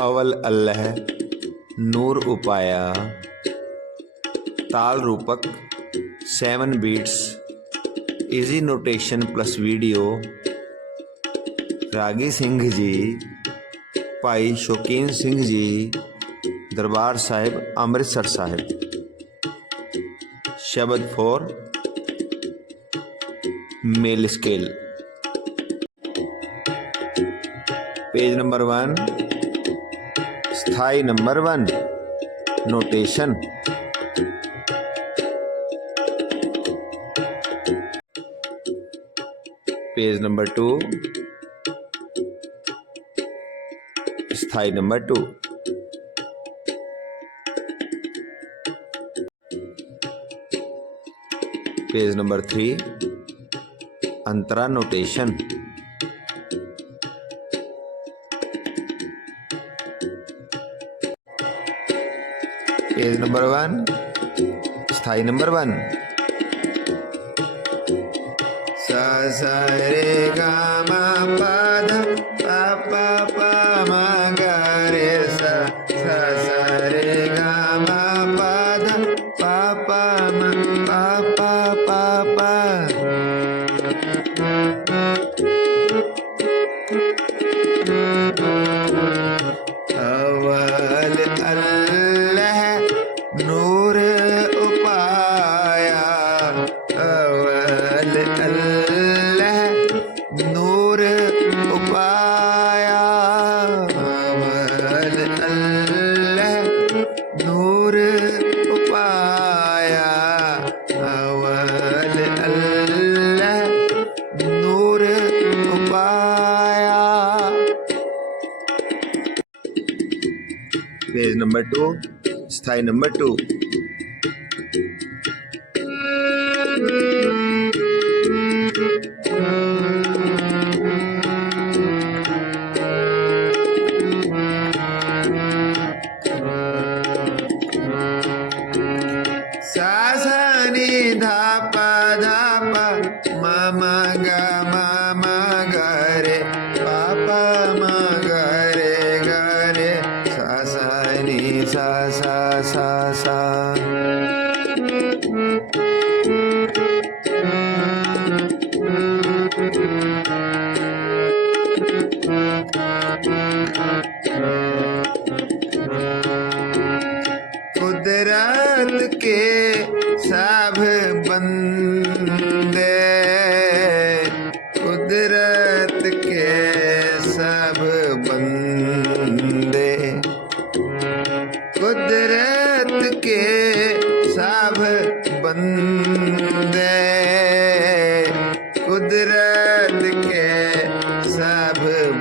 अवल अल्लाह नूर उपाया। ताल रूपक seven beats easy notation plus video रागी सिंह जी, भाई शौकीन सिंह जी, दरबार साहिब, अमृतसर साहिब। शब्द four male scale page number one स्थायी number one, notation. Page number two, स्थायी number two. Page number three, अंतरा नोटेशन। पेज नंबर वन स्थायी नंबर वन सा सा रे गा पेज नंबर टू स्थायी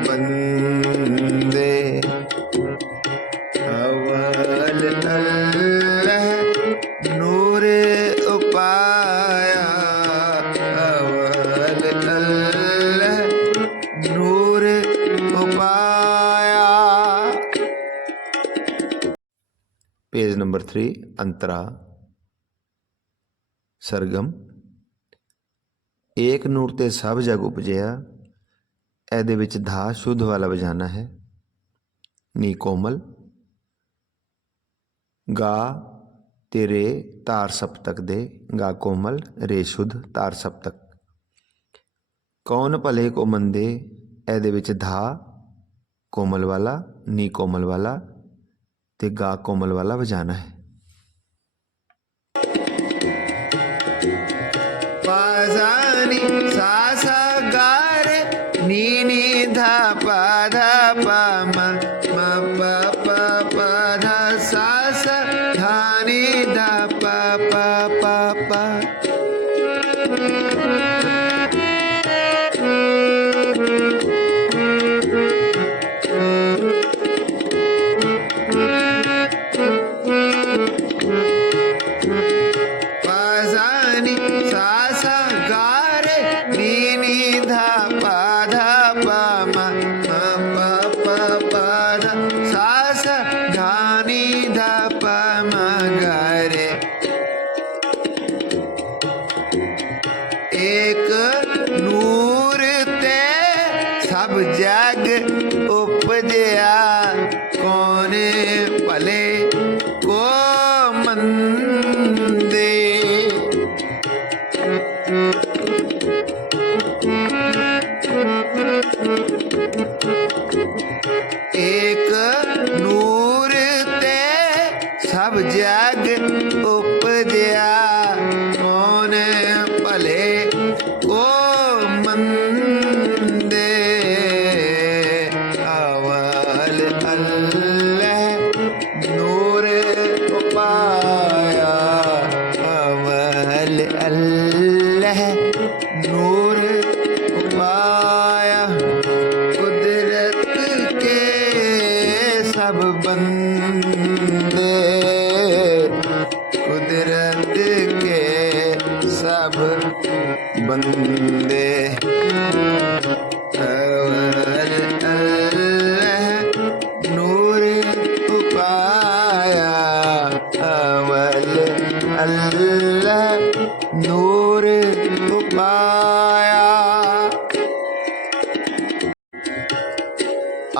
बंदे अवल अल्लाह नूर उपाया अवल अल्लाह नूर उपाया पेज नंबर थ्री अंतरा ਸਰਗਮ ਏਕ ਨੂਰ ਤੇ ਸਭ ਜਗ ਉਪਜਿਆ ਇਹਦੇ ਵਿੱਚ ਧਾ, ਸ਼ੁੱਧ ਵਾਲਾ ਵਜਾਣਾ ਹੈ। ਨੀ ਕੋਮਲ। ਗਾ, ਤੇਰੇ ਤਾਰ ਸਪਤਕ ਦੇ। ਗਾ ਕੋਮਲ, ਰੇ ਸ਼ੁੱਧ, ਤਾਰ ਸਪਤਕ। ਕੌਣ ਭਲੇ ਕੋ ਮੰਦੇ ਇਹਦੇ ਵਿੱਚ ਧਾ, ਕੋਮਲ ਵਾਲਾ, ਨੀ ਕੋਮਲ ਵਾਲਾ ਤੇ ਗਾ ਕੋਮਲ ਵਾਲਾ ਵਜਾਣਾ ਹੈ। ਪਾਸਾ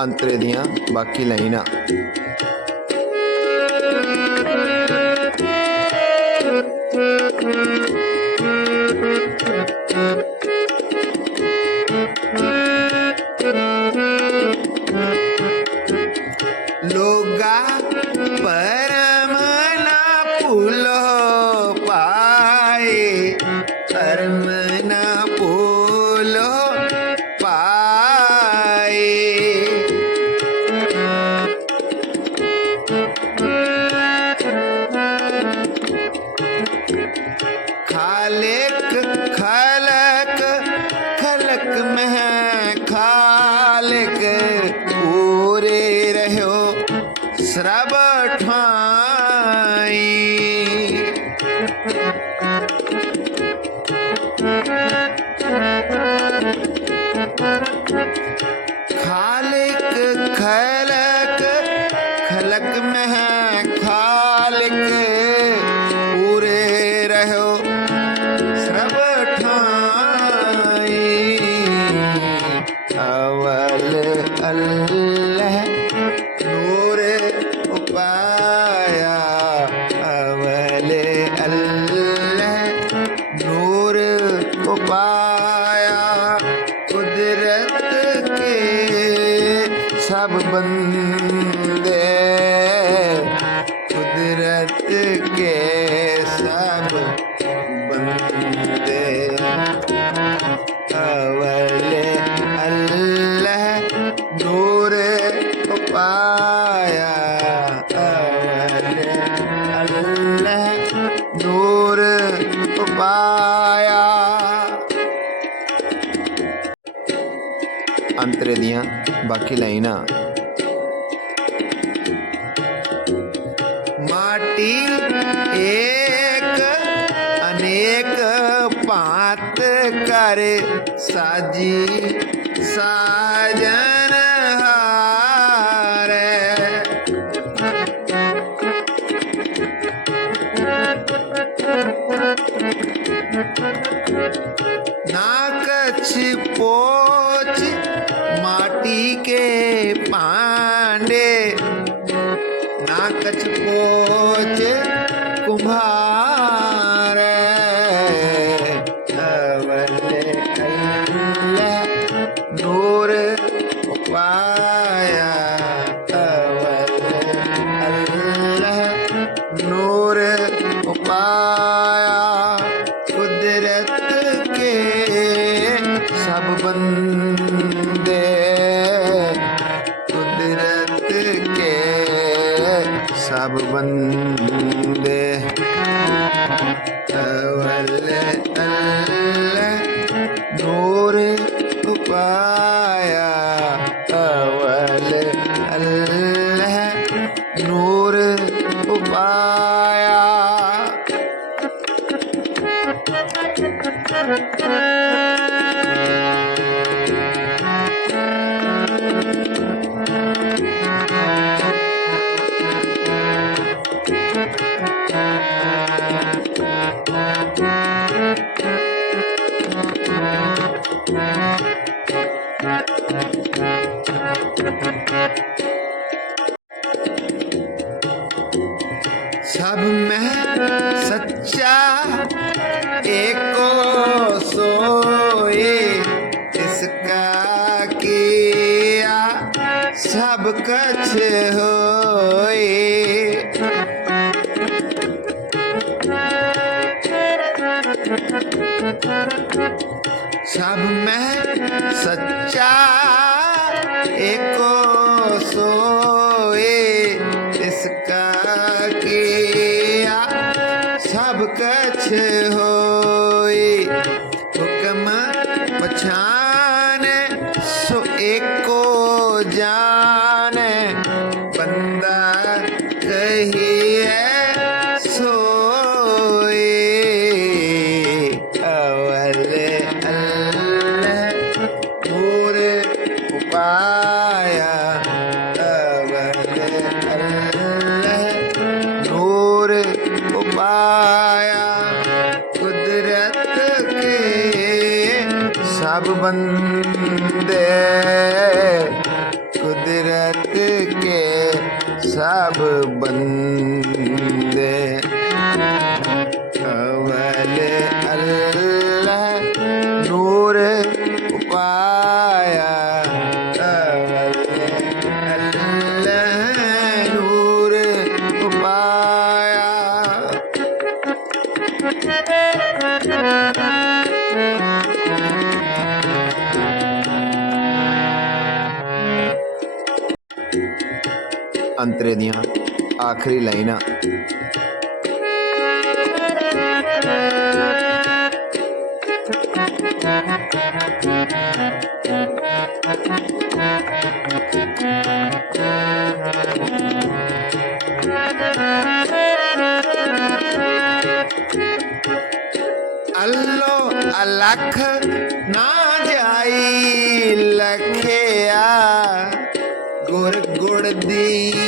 ਅੰਤਰੇ ਦੀਆਂ ਬਾਕੀ ਲਾਈਨਾਂ। Selamat हारे साजी साजन हारे। ना कछ पोच माटी के पांडे। ना कछ पोच कुम्हार सब बंदे ਕਛ ਹੋਏ बंदे ਅੰਤਰੇ ਦੀਆਂ ਆਖਰੀ ਲਾਈਨਾਂ ਅੱਲੋ ਅਲਖ ਨਾ ਜਾਈ ਲਖਿਆ ਗੁਰ ਗੁੜ ਦੀਨਾ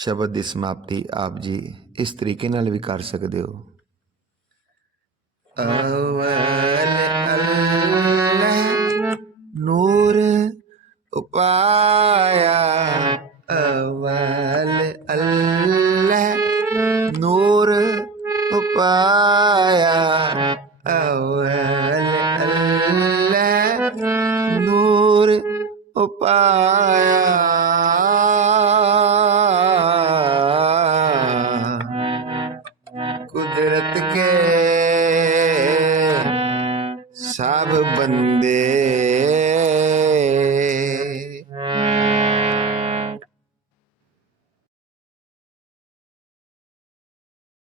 ਸ਼ਬਦ ਦੀ ਸਮਾਪਤੀ ਆਪ ਜੀ ਇਸ ਤਰੀਕੇ ਨਾਲ ਵੀ ਕਰ ਸਕਦੇ ਹੋ ਅਵਲ ਅੱਲਾਹ ਨੂਰ ਉਪਾਇਆ ਅਵਲ ਅੱਲਾਹ ਨੂਰ ਉਪਾਇਆ ਅਵਲ ਅੱਲਾਹ ਨੂਰ ਉਪਾਇਆ